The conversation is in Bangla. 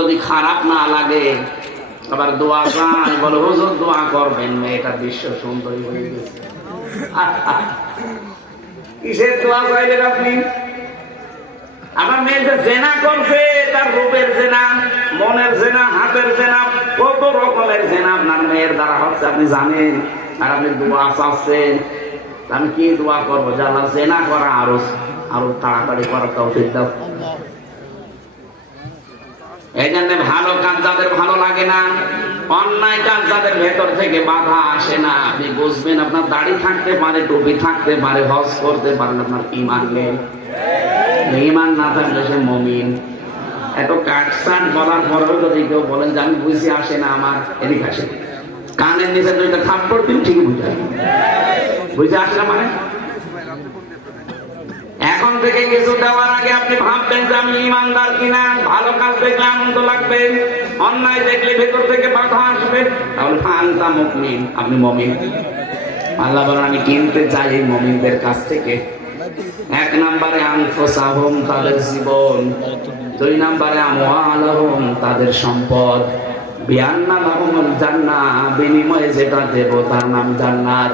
যদি খারাপ না লাগে আবার দোয়া চাই, বলে হুজুর দোয়া করবেন মেয়েটা বিশ্ব সুন্দরী হয়ে গেছে। কিসের দোয়া চাইলেন আপনি? আমার মেয়ে যে জেনা করছে, তার রূপের জেনা, মনের জেনা, হাতের জেনা, কত রকমের জেনা আপনার মেয়ের দ্বারা হচ্ছে আপনি জানেন, আর আপনি দোয়া চাচ্ছেন। আমি কি দোয়া করবো? যে আল্লাহ জেনা করা আরো তাড়াতাড়ি করার তৌফিক দাও। এই জন্য ভালো কাজ যাদের ভালো লাগে না, অন্যায় কাজ যাদের ভেতর থেকে বাধা আসে না, আপনি বুঝবেন আপনার দাড়ি থাকতে পারে, টুপি থাকতে পারে, হজ করতে পারেন, আপনার ঈমান নেই। ঈমান না থাকলে সে মুমিন। এত কাটসাট বলার পরেও যদি কেউ বলেন যে আমি বুঝি আসে না আমার, এদিকে আসে, কানের নিচে দুইটা থাপ্পড় দিন ঠিকই বুঝে বুঝে আসে না। মানে এখন থেকে কিছু দেওয়ার আগে আপনি ভাববেন যে আমি ইমানদার কিনা। ভালো কাজ দেখলে আনন্দ লাগবে, অন্যায় দেখলে ভেতর থেকে বাধা আসবে, তাহলে আনতা মুমিন, আপনি মুমিন। আল্লাহ বলেন আমি কিনতে চাই এই মুমিনদের কাছ থেকে। 1 নম্বরে আনফুসাহুম, তাদের জীবন। 2 নম্বরে আমওয়ালাহুম, তাদের সম্পদ। বিআন্না লাহুমুল জান্নাহ, বিনিময়ে যেটা দেব তার নাম জান্নাত।